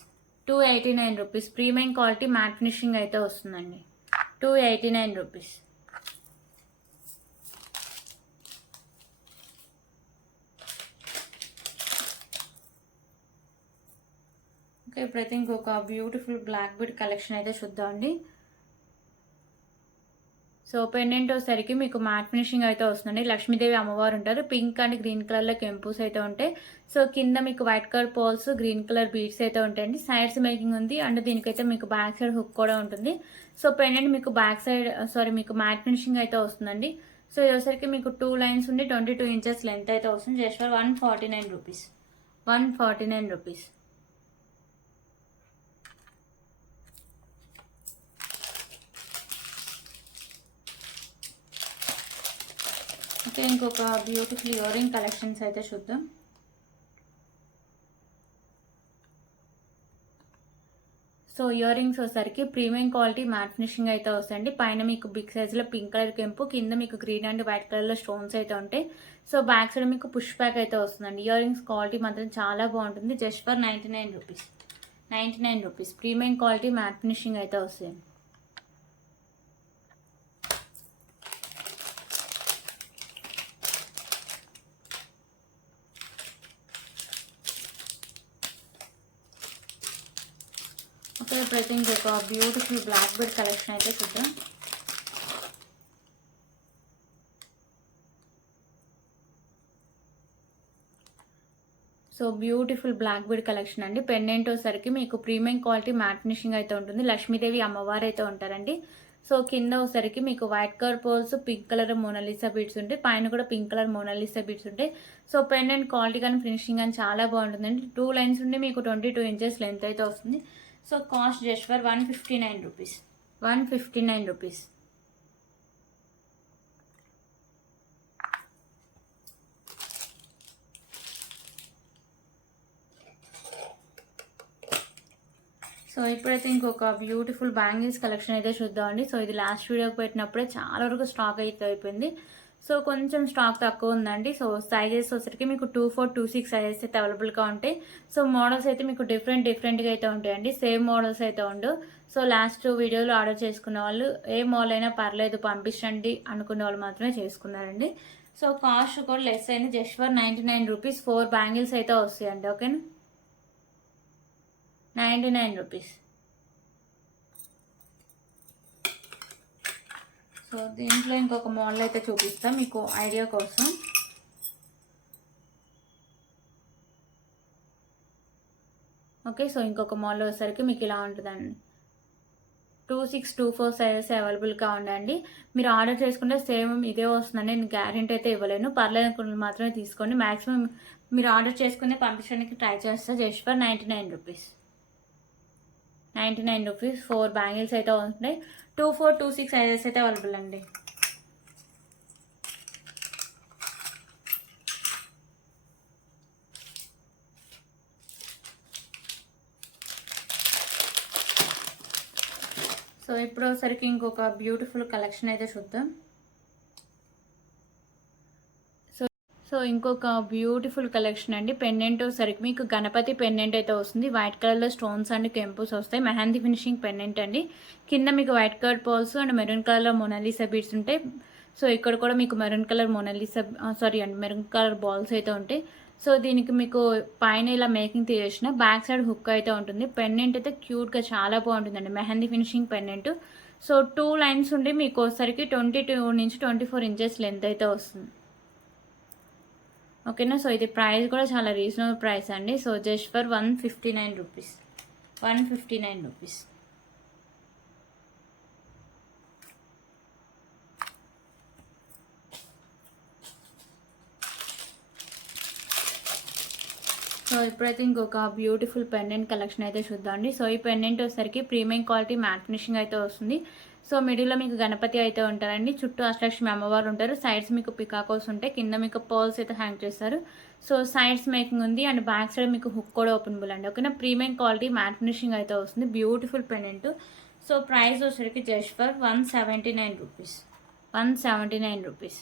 289 rupees. Premium quality matte finishing అయితే వస్తుందండి. 289 రూపీస్. ఓకే, ఇప్పుడైతే ఇంకొక బ్యూటిఫుల్ బ్లాక్ బీడ్ కలెక్షన్ అయితే చూద్దామండి. సో పెండెంట్ వచ్చేసరికి మీకు మ్యాట్ ఫినిషింగ్ అయితే వస్తుందండి. లక్ష్మీదేవి అమ్మవారు ఉంటారు. పింక్ అండ్ గ్రీన్ కలర్లో కెంపుస్ అయితే ఉంటాయి. సో కింద మీకు వైట్ కలర్ పోల్స్, గ్రీన్ కలర్ బీడ్స్ అయితే ఉంటాయండి. సైడ్స్ మేకింగ్ ఉంది అండ్ దీనికైతే మీకు బ్యాక్ సైడ్ హుక్ కూడా ఉంటుంది. సో పెండెంట్ మీకు బ్యాక్ సైడ్ మీకు మ్యాట్ ఫినిషింగ్ అయితే వస్తుందండి. సో ఇది వచ్చేసరికి మీకు 2 లైన్స్ ఉండి 22 ఇంచెస్ లెంత్ అయితే వస్తుంది. Just for 149 rupees. 149 rupees. Okay, ఇంకొక బ్యూటిఫుల్ ఇయర్ రింగ్ కలెక్షన్స్ అయితే చూద్దాం. సో ఇయర్ రింగ్స్ వచ్చేసరికి ప్రీమియం క్వాలిటీ మ్యాట్ ఫినిషింగ్ అయితే వస్తాయండి. పైన మీకు బిగ్ సైజ్లో పింక్ కలర్ కెంపు, కింద మీకు గ్రీన్ అండ్ వైట్ కలర్లో స్టోన్స్ అయితే ఉంటాయి. సో బ్యాక్ సైడ్ మీకు పుష్ బ్యాక్ అయితే వస్తుందండి. ఇయర్ రింగ్స్ క్వాలిటీ మాత్రం చాలా బాగుంటుంది. Just for 99 rupees. 99 rupees. Premium quality matte finishing అయితే వస్తాయి. ఓకే, ఇప్పుడైతే ఇంకొక బ్యూటిఫుల్ బ్లాక్ బెడ్ కలెక్షన్ అయితే చూద్దాం. So beautiful black bead collection అండి. పెండెంట్ వచ్చేసరికి మీకు ప్రీమియం క్వాలిటీ మ్యాట్ ఫినిషింగ్ అయితే ఉంటుంది. లక్ష్మీదేవి అమ్మవారు అయితే ఉంటారండి. సో కింద వచ్చేసరికి మీకు వైట్ కలర్ పోల్స్, పింక్ కలర్ మోనాలిసా బీడ్స్ ఉంటాయి. పైన కూడా పింక్ కలర్ మోనాలిసా బీడ్స్ ఉంటాయి. సో పెండెంట్ క్వాలిటీ కానీ ఫినిషింగ్ కానీ చాలా బాగుంటుందండి. 2 లైన్స్ ఉండి మీకు 22 ఇంచెస్ లెంత్ అయితే వస్తుంది. So cost just for 159 rupees. 159 rupees. So ఇప్పుడైతే ఇంకొక బ్యూటిఫుల్ బ్యాంగిల్స్ కలెక్షన్ అయితే చూద్దామండి. సో ఇది లాస్ట్ వీడియోకి పెట్టినప్పుడే చాలా వరకు స్టాక్ అయితే అయిపోయింది. సో కొంచెం స్టాక్ తక్కువ ఉందండి. సో సైజెస్ వచ్చరికి మీకు 24, 26 సైజెస్ అయితే అవైలబుల్గా ఉంటాయి. సో మోడల్స్ అయితే మీకు డిఫరెంట్గా అయితే ఉంటాయండి. సేమ్ మోడల్స్ అయితే ఉండవు. సో లాస్ట్ వీడియోలో ఆర్డర్ చేసుకున్న వాళ్ళు ఏ మోడల్ అయినా పర్లేదు పంపించండి అనుకునే వాళ్ళు మాత్రమే చేసుకున్నారండి. సో కాస్ట్ కూడా లెస్ అయింది. జస్ట్ ఫర్ 99 రూపీస్ 4 బ్యాంగిల్స్ అయితే వస్తాయండి. ఓకేనా. 99 రూపీస్. సో దీంట్లో ఇంకొక మోడల్ అయితే చూపిస్తాం మీకు ఐడియా కోసం. ఓకే, సో ఇంకొక మోడల్ వచ్చేసరికి మీకు ఇలా ఉంటుందండి. 2624 సైజెస్ అవైలబుల్గా ఉండండి. మీరు ఆర్డర్ చేసుకుంటే సేమ్ ఇదే వస్తుందండి. నేను గ్యారెంటీ అయితే ఇవ్వలేను. పర్లేదు అనుకున్న మాత్రమే తీసుకోండి. మాక్సిమం మీరు ఆర్డర్ చేసుకుని పంపించడానికి ట్రై చేస్తే just for 99 rupees. 99 rupees 4 bangles అయితే ఉంటాయి. 24, 26 సైజెస్ అయితే అవైలబుల్ అండి. సో ఇప్పుడు ఒకసారికి ఇంకొక బ్యూటిఫుల్ కలెక్షన్ అయితే చూద్దాం. సో ఇంకొక బ్యూటిఫుల్ కలెక్షన్ అండి. పెండెంట్ సరికి మీకు గణపతి పెండెంట్ అయితే వస్తుంది. వైట్ కలర్లో స్టోన్స్ అండ్ కెంపుస్ వస్తాయి. మెహందీ ఫినిషింగ్ పెండెంట్ అండి. కింద మీకు white colour pearls and maroon కలర్లో మొనాలిసా బీడ్స్ ఉంటాయి. సో ఇక్కడ కూడా మీకు maroon colour maroon colour balls అయితే ఉంటాయి. సో దీనికి మీకు పైన ఇలా మేకింగ్ తీసేసిన బ్యాక్ సైడ్ హుక్ అయితే ఉంటుంది. పెండెంట్ అయితే క్యూట్గా చాలా బాగుంటుందండి. Mehndi finishing pendant. So 2 lines ఉండి మీకు వచ్చేసరికి 22 నుంచి 24 ఇంచెస్ లెంత్ అయితే వస్తుంది. ఓకేనా. సో ఇది ప్రైస్ కూడా చాలా రీజనబుల్ ప్రైస్ అండి. So just for 159 rupees. 159 rupees. So ఇప్పుడైతే ఇంకొక బ్యూటిఫుల్ పెండెంట్ కలెక్షన్ అయితే చూద్దామండి. సో ఈ పెండెంట్ వచ్చేసరికి ప్రీమియం క్వాలిటీ మ్యాట్ ఫినిషింగ్ అయితే వస్తుంది. సో మిడిల్లో మీకు గణపతి అయితే ఉంటారండి. చుట్టూ అష్టలక్ష్మి అమ్మవారు ఉంటారు. సైడ్స్ మీకు పికాకోస్ ఉంటాయి. కింద మీకు పర్ల్స్ అయితే హ్యాంగ్ చేస్తారు. సో సైడ్స్ మేకింగ్ ఉంది అండ్ బ్యాక్ సైడ్ మీకు హుక్ కూడా ఓపెనబుల్ అండి. ఓకేనా. ప్రీమియం క్వాలిటీ మ్యాట్ ఫినిషింగ్ అయితే వస్తుంది. Beautiful pendant. సో ప్రైస్ వచ్చేసరికి just for 179 rupees. 179 rupees.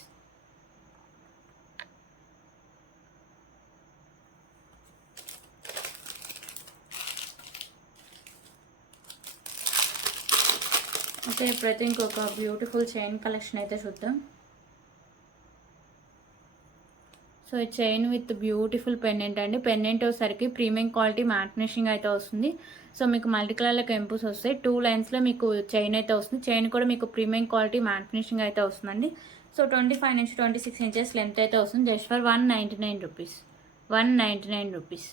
Okay. ఇప్పుడైతే ఇంకొక బ్యూటిఫుల్ చైన్ కలెక్షన్ అయితే చూద్దాం. సో ఈ చైన్ విత్ బ్యూటిఫుల్ పెండెంట్ అండి. పెండెంట్ వచ్చేసరికి ప్రీమియం క్వాలిటీ మ్యాట్ ఫినిషింగ్ అయితే వస్తుంది. సో మీకు మల్టీ కలర్లో కెంపుస్ వస్తాయి. 2 లైన్స్లో మీకు చైన్ అయితే వస్తుంది. చైన్ కూడా మీకు ప్రీమియం క్వాలిటీ మ్యాట్ ఫినిషింగ్ అయితే వస్తుందండి. సో 25 నుంచి 26 ఇంచెస్ లెంత్ అయితే వస్తుంది. Just for 199 rupees. 199 rupees.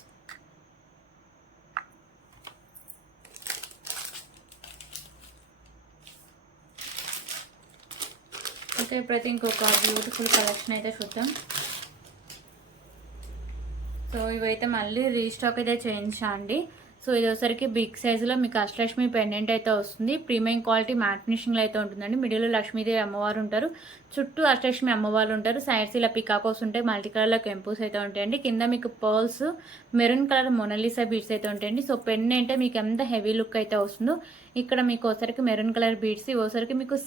Okay. ఇప్పుడైతే ఇంకొక బ్యూటిఫుల్ కలెక్షన్ అయితే చూద్దాం. సో ఇవైతే మళ్ళీ రీస్టాక్ అయితే చేయించా అండి. సో ఇది వచ్చరికి బిగ్ సైజులో మీకు అష్టలక్ష్మి పెండెంట్ అయితే వస్తుంది. ప్రీమియం క్వాలిటీ మ్యాట్ ఫినిషింగ్లో అయితే ఉంటుందండి. మిడిల్లో లక్ష్మీదేవి అమ్మవారు ఉంటారు. చుట్టూ అష్టలక్ష్మి అమ్మవారు ఉంటారు. సైడ్స్ ఇలా పికాకోస్ ఉంటాయి. మల్టీ కలర్లో కెంపుస్ అయితే ఉంటాయండి. కింద మీకు pearls maroon colour Mona Lisa beads అయితే ఉంటాయండి. సో పెండెంట్ మీకు ఎంత హెవీ లుక్ అయితే వస్తుందో ఇక్కడ మీకు ఒకసారికి మెరూన్ కలర్ బీడ్స్ ఒకసారికి మీకు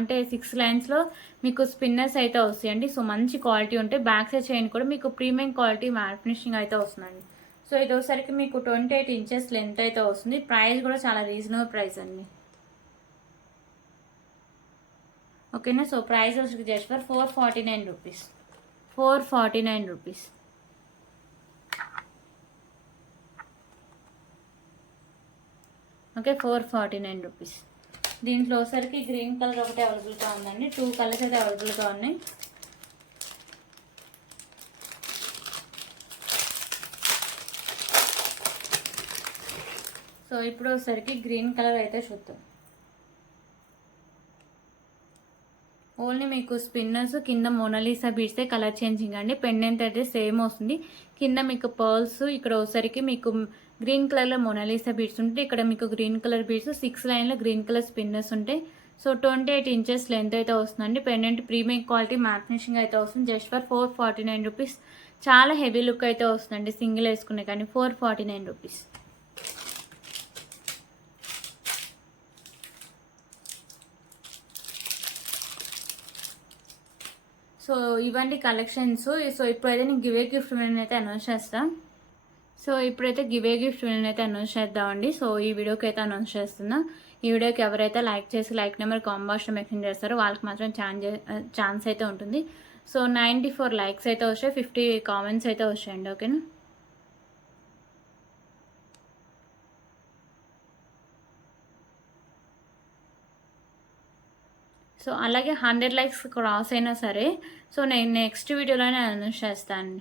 6 లైన్స్లో మీకు స్పిన్నర్స్ అయితే వస్తాయండి. సో మంచి క్వాలిటీ ఉంటాయి. బ్యాక్ సైడ్ చైన్ కూడా మీకు ప్రీమియం క్వాలిటీ మ్యాట్ ఫినిషింగ్ అయితే వస్తుందండి. సో ఇది ఒకసారికి మీకు 28 ఇంచెస్ లెంత్ అయితే వస్తుంది. ప్రైస్ కూడా చాలా రీజనబుల్ ప్రైస్ అండి. ఓకేనా. సో ప్రైస్ వచ్చి just for 449 rupees. 449 rupees. Okay. 449 rupees. దీంట్లో ఒకసారికి గ్రీన్ కలర్ ఒకటి అవైలబుల్గా ఉందండి. 2 కలర్స్ అయితే అవైలబుల్గా ఉన్నాయి. సో ఇప్పుడు ఒకసారికి గ్రీన్ కలర్ అయితే చూద్దాం. ఓన్లీ మీకు స్పిన్నర్స్ కింద మోనాలిసా బీడ్స్ కలర్ చేంజింగ్ అండి. పెండెంట్ అయితే సేమ్ వస్తుంది. కింద మీకు పర్ల్స్ ఇక్కడ ఒకసారికి మీకు గ్రీన్ కలర్లో మోనాలిసా బీడ్స్ ఉంటాయి. ఇక్కడ మీకు గ్రీన్ కలర్ బీడ్స్ 6 లైన్లో గ్రీన్ కలర్ స్పిన్నర్స్ ఉంటాయి. సో 28 ఇంచెస్ లెంత్ అయితే వస్తుందండి. Pendant premium quality matte finishing అయితే వస్తుంది. Just for 449 rupees. చాలా హెవీ లుక్ అయితే వస్తుందండి సింగిల్ వేసుకునే కానీ. 449 రూపీస్. సో ఇవన్నీ కలెక్షన్స్. సో ఇప్పుడైతే నేను గివే గిఫ్ట్ విన్నర్ అయితే అనౌన్స్ చేస్తాను. సో ఇప్పుడైతే గివే గిఫ్ట్ విన్నర్ అయితే అనౌన్స్ చేద్దామండి. సో ఈ వీడియోకి అయితే అనౌన్స్ చేస్తున్నా. ఈ వీడియోకి ఎవరైతే లైక్ చేసి లైక్ నెంబర్ కాంబాక్స్లో మెన్షన్ చేస్తారో వాళ్ళకి మాత్రం ఛాన్స్ అయితే ఉంటుంది. సో 94 లైక్స్ అయితే వచ్చాయి. 50 కామెంట్స్ అయితే వచ్చాయండి. ఓకేనా. సో అలాగే 100 లైక్స్ క్రాస్ అయినా సరే సో నేను నెక్స్ట్ వీడియోలోనే అనౌన్స్ చేస్తాను.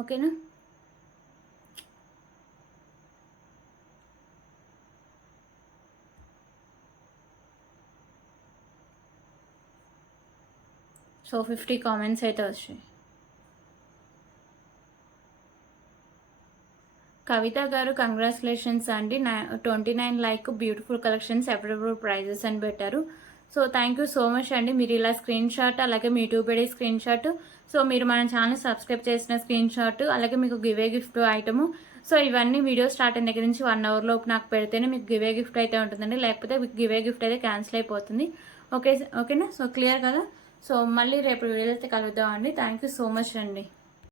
ఓకేనా. సో 50 కామెంట్స్ అయితే వచ్చాయి. కవిత గారు కంగ్రాచులేషన్స్ అండి, 29 like, beautiful collections, affordable prices అని పెట్టారు. So thank you so much అండి. మీరు ఇలా స్క్రీన్ షాట్, అలాగే మీ YouTube ID screenshot, so మీరు మన ఛానల్ సబ్స్క్రైబ్ చేసిన స్క్రీన్ షాట్, అలాగే మీకు గివే గిఫ్ట్ ఐటము, సో ఇవన్నీ వీడియో స్టార్ట్ అయిన దగ్గర నుంచి 1 అవర్ లోపు నాకు పెడితేనే మీకు గివే గిఫ్ట్ అయితే ఉంటుందండి, లేకపోతే మీకు గివే గిఫ్ట్ అయితే క్యాన్సిల్ అయిపోతుంది. ఓకేనా? సో క్లియర్ కదా? సో మళ్ళీ రేపు వీడియో అయితే కలుద్దామండి. థ్యాంక్ యూ సో మచ్ అండి.